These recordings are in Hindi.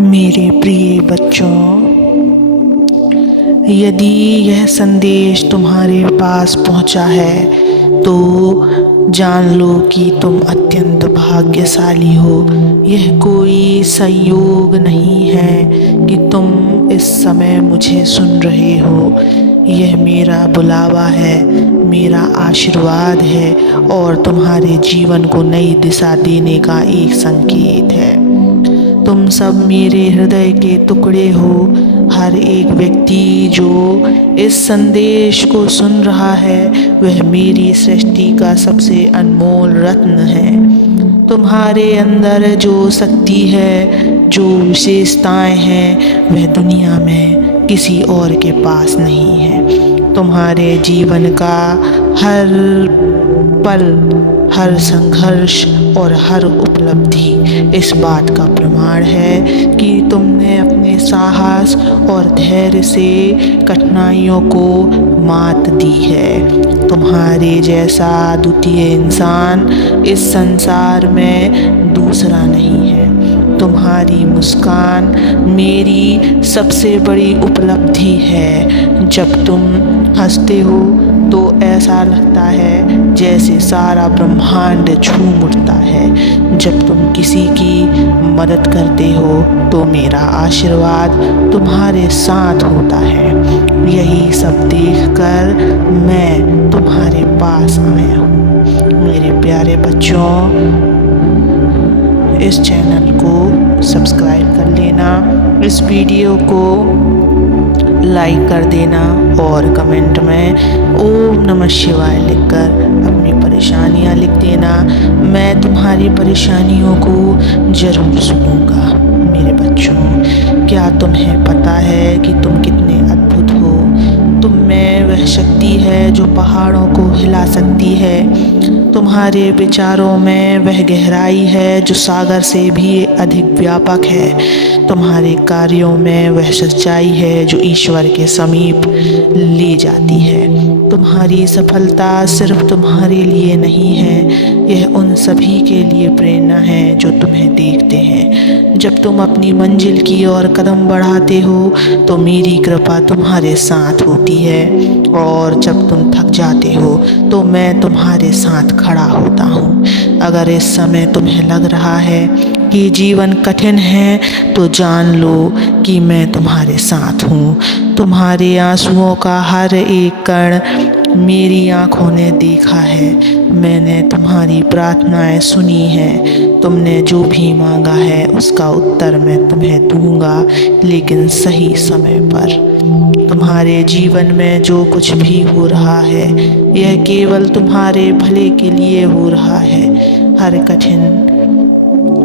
मेरे प्रिय बच्चों, यदि यह संदेश तुम्हारे पास पहुंचा है तो जान लो कि तुम अत्यंत भाग्यशाली हो। यह कोई संयोग नहीं है कि तुम इस समय मुझे सुन रहे हो। यह मेरा बुलावा है, मेरा आशीर्वाद है और तुम्हारे जीवन को नई दिशा देने का एक संकेत है। तुम सब मेरे हृदय के टुकड़े हो। हर एक व्यक्ति जो इस संदेश को सुन रहा है वह मेरी सृष्टि का सबसे अनमोल रत्न है। तुम्हारे अंदर जो शक्ति है, जो विशेषताएं हैं, वह दुनिया में किसी और के पास नहीं है। तुम्हारे जीवन का हर पल, हर संघर्ष और हर उपलब्धि इस बात का प्रमाण है कि तुमने अपने साहस और धैर्य से कठिनाइयों को मात दी है। तुम्हारे जैसा द्वितीय इंसान इस संसार में दूसरा नहीं है। तुम्हारी मुस्कान मेरी सबसे बड़ी उपलब्धि है। जब तुम हंसते हो तो ऐसा लगता है जैसे सारा ब्रह्मांड झूम उठता है। जब तुम किसी की मदद करते हो तो मेरा आशीर्वाद तुम्हारे साथ होता है। यही सब देखकर मैं तुम्हारे पास आया हूँ। मेरे प्यारे बच्चों, इस चैनल को सब्सक्राइब कर लेना, इस वीडियो को लाइक कर देना और कमेंट में ओम नमः शिवाय लिखकर अपनी परेशानियां लिख देना। मैं तुम्हारी परेशानियों को ज़रूर सुनूंगा। मेरे बच्चों, क्या तुम्हें पता है कि तुम कितने अद्भुत हो? तुम में वह शक्ति है जो पहाड़ों को हिला सकती है। तुम्हारे विचारों में वह गहराई है जो सागर से भी अधिक व्यापक है। तुम्हारे कार्यों में वह सच्चाई है जो ईश्वर के समीप ले जाती है। तुम्हारी सफलता सिर्फ तुम्हारे लिए नहीं है, यह उन सभी के लिए प्रेरणा है जो तुम्हें देखते हैं। जब तुम अपनी मंजिल की ओर कदम बढ़ाते हो तो मेरी कृपा तुम्हारे साथ होती है और जब तुम थक जाते हो तो मैं तुम्हारे साथ खड़ा होता हूँ। अगर इस समय तुम्हें लग रहा है कि जीवन कठिन है तो जान लो कि मैं तुम्हारे साथ हूँ। तुम्हारे आंसुओं का हर एक कण मेरी आँखों ने देखा है। मैंने तुम्हारी प्रार्थनाएं सुनी हैं। तुमने जो भी मांगा है उसका उत्तर मैं तुम्हें दूंगा, लेकिन सही समय पर। तुम्हारे जीवन में जो कुछ भी हो रहा है यह केवल तुम्हारे भले के लिए हो रहा है। हर कठिन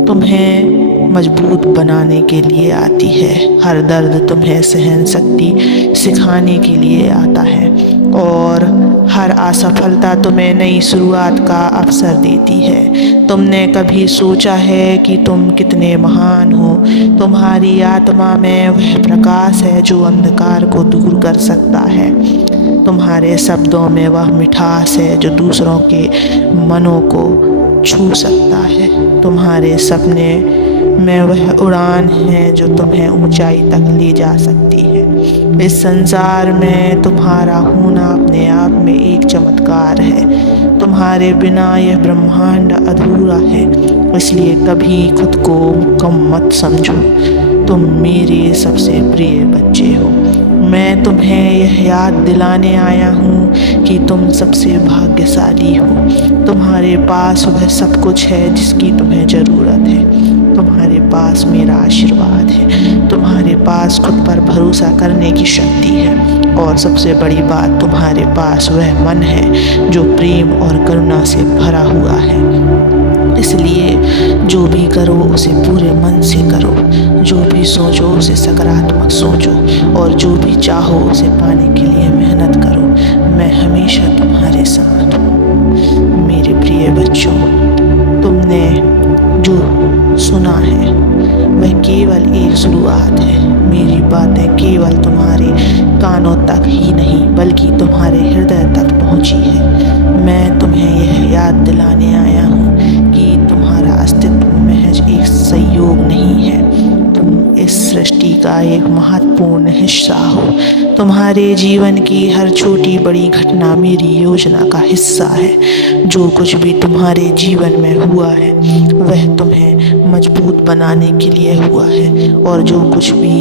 तुम्हें मजबूत बनाने के लिए आती है। हर दर्द तुम्हें सहन शक्ति सिखाने के लिए आता है और हर असफलता तुम्हें नई शुरुआत का अवसर देती है। तुमने कभी सोचा है कि तुम कितने महान हो? तुम्हारी आत्मा में वह प्रकाश है जो अंधकार को दूर कर सकता है। तुम्हारे शब्दों में वह मिठास है जो दूसरों के मनों को छू सकता है। तुम्हारे सपने में वह उड़ान है जो तुम्हें ऊंचाई तक ले जा सकती है। इस संसार में तुम्हारा होना अपने आप में एक चमत्कार है। तुम्हारे बिना यह ब्रह्मांड अधूरा है, इसलिए कभी खुद को कम मत समझो। तुम मेरे सबसे प्रिय बच्चे हो। मैं तुम्हें यह याद दिलाने आया हूँ कि तुम सबसे भाग्यशाली हो। तुम्हारे पास वह सब कुछ है जिसकी तुम्हें ज़रूरत है। तुम्हारे पास मेरा आशीर्वाद है। तुम्हारे पास खुद पर भरोसा करने की शक्ति है और सबसे बड़ी बात, तुम्हारे पास वह मन है जो प्रेम और करुणा से भरा हुआ है। इसलिए जो भी करो उसे पूरे मन से करो, जो भी सोचो उसे सकारात्मक सोचो और जो भी चाहो उसे पाने के लिए मेहनत करो। मैं हमेशा तुम्हारे साथ हूँ। मेरे प्रिय बच्चों, तुमने जो सुना है वह केवल एक शुरुआत है। मेरी बातें केवल तुम्हारे कानों तक ही नहीं बल्कि तुम्हारे हृदय तक पहुँची है। मैं तुम्हें यह याद दिलाने आया हूँ कि तुम्हारा अस्तित्व महज एक संयोग नहीं है। तुम सृष्टि का एक महत्वपूर्ण हिस्सा हो। तुम्हारे जीवन की हर छोटी बड़ी घटना मेरी योजना का हिस्सा है। जो कुछ भी तुम्हारे जीवन में हुआ है वह तुम्हें मजबूत बनाने के लिए हुआ है, और जो कुछ भी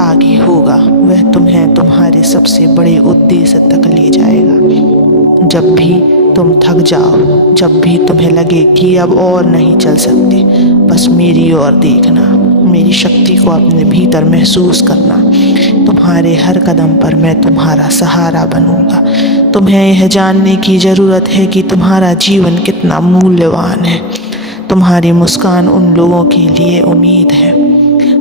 आगे होगा वह तुम्हें तुम्हारे सबसे बड़े उद्देश्य तक ले जाएगा। जब भी तुम थक जाओ, जब भी तुम्हें लगे कि अब और नहीं चल सकते, बस मेरी ओर देखना, मेरी शक्ति को अपने भीतर महसूस करना। तुम्हारे हर कदम पर मैं तुम्हारा सहारा बनूंगा। तुम्हें यह जानने की ज़रूरत है कि तुम्हारा जीवन कितना मूल्यवान है। तुम्हारी मुस्कान उन लोगों के लिए उम्मीद है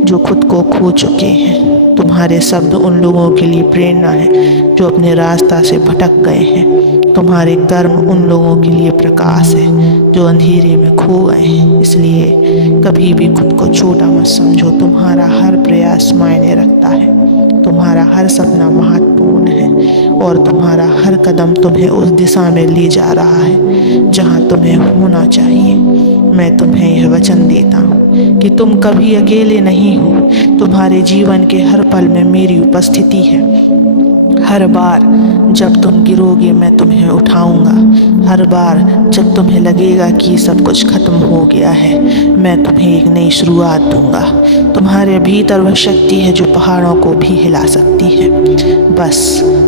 जो खुद को खो चुके हैं। तुम्हारे शब्द उन लोगों के लिए प्रेरणा है जो अपने रास्ता से भटक गए हैं। तुम्हारे कर्म उन लोगों के लिए प्रकाश है जो अंधेरे में खो गए हैं। इसलिए कभी भी खुद को छोटा मत समझो। तुम्हारा हर प्रयास मायने रखता है, तुम्हारा हर सपना महत्वपूर्ण है, और तुम्हारा हर कदम तुम्हें उस दिशा में ले जा रहा है जहां तुम्हें होना चाहिए। मैं तुम्हें यह वचन देता हूँ कि तुम कभी अकेले नहीं हो। तुम्हारे जीवन के हर पल में मेरी उपस्थिति है। हर बार जब तुम गिरोगे मैं तुम्हें उठाऊंगा। हर बार जब तुम्हें लगेगा कि सब कुछ खत्म हो गया है, मैं तुम्हें एक नई शुरुआत दूंगा। तुम्हारे भीतर वह शक्ति है जो पहाड़ों को भी हिला सकती है। बस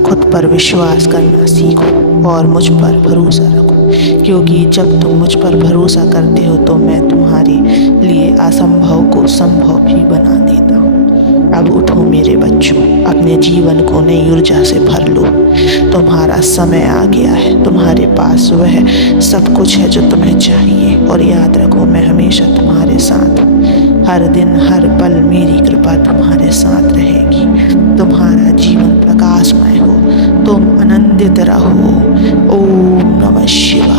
खुद पर विश्वास करना सीखो और मुझ पर भरोसा रखो, क्योंकि जब तुम मुझ पर भरोसा करते हो तो मैं तुम्हारे लिए असंभव को संभव भी बना देता हूँ। अब उठो मेरे बच्चों, अपने जीवन को नई ऊर्जा से भर लो। तुम्हारा समय आ गया है। तुम्हारे पास वह सब कुछ है जो तुम्हें चाहिए, और याद रखो मैं हमेशा तुम्हारे साथ हूँ। हर दिन हर पल मेरी कृपा तुम्हारे साथ रहेगी। तुम्हारा जीवन प्रकाशमय हो, तुम आनंदित रहो। ओम नमः शिवाय।